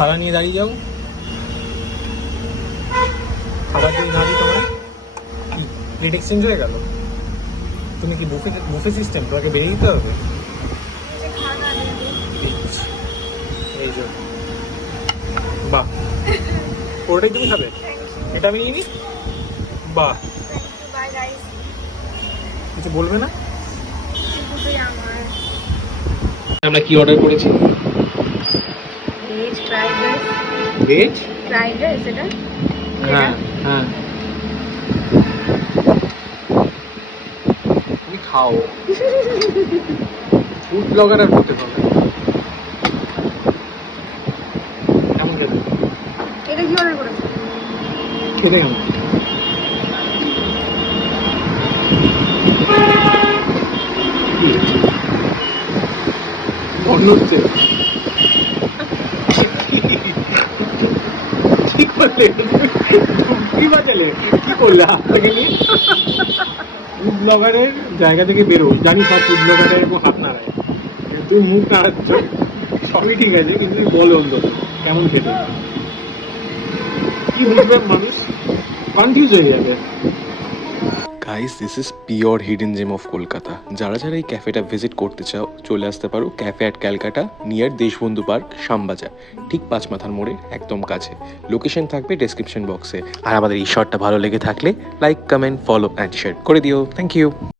থালা নিয়ে দাঁড়িয়ে যাও, খাবার যদি না দিই তোমার কি প্লেট এক্সচেঞ্জ হয়ে গেল? তুমি কি বুফে বুফে সিস্টেম, তোমাকে বেরিয়ে দিতে হবে? এই যে বাহ, ওটাই তুমি খাবে, এটা আমি নিয়ে নিই। বাহ, কিছু বলবে না? আমরা কি অর্ডার করেছি? Veg fried rice. Veg fried rice এটা? হ্যাঁ হ্যাঁ, তুমি খাও, ফুড ব্লগার আর করতে পারবে। কেমন খেতে? এটা কি অর্ডার করেছো? খেতে কেমন? মনে হচ্ছে কি করলে? কি বাজালে? কি করলে আপনাকে নিয়ে? ফুড ব্লগারের জায়গা থেকে বেরো, জানি সব ফুড ব্লগারের এরকম হাত নাড়ায়, কিন্তু তুমি মুখ নাড়াচ্ছ, সবই ঠিক আছে, কিন্তু তুমি বলো অন্তত কেমন খেতে। কি বুঝবে মানুষ, কনফিউজ হয়ে যাবে। Guys, this is pure hidden gem of Kolkata. যারা যারা এই ক্যাফেটা ভিজিট করতে চাও, চলে আসতে পারো cafe at Calcutta, near Deshbandhu park, Shyambazar, ঠিক পাঁচমাথার মোড়ের একদম কাছে। লোকেশন থাকবে ডেসক্রিপশন বক্সে। আর আমাদের এই শর্টটা ভালো লেগে থাকলে like, comment, follow and share করে দিও। Thank you.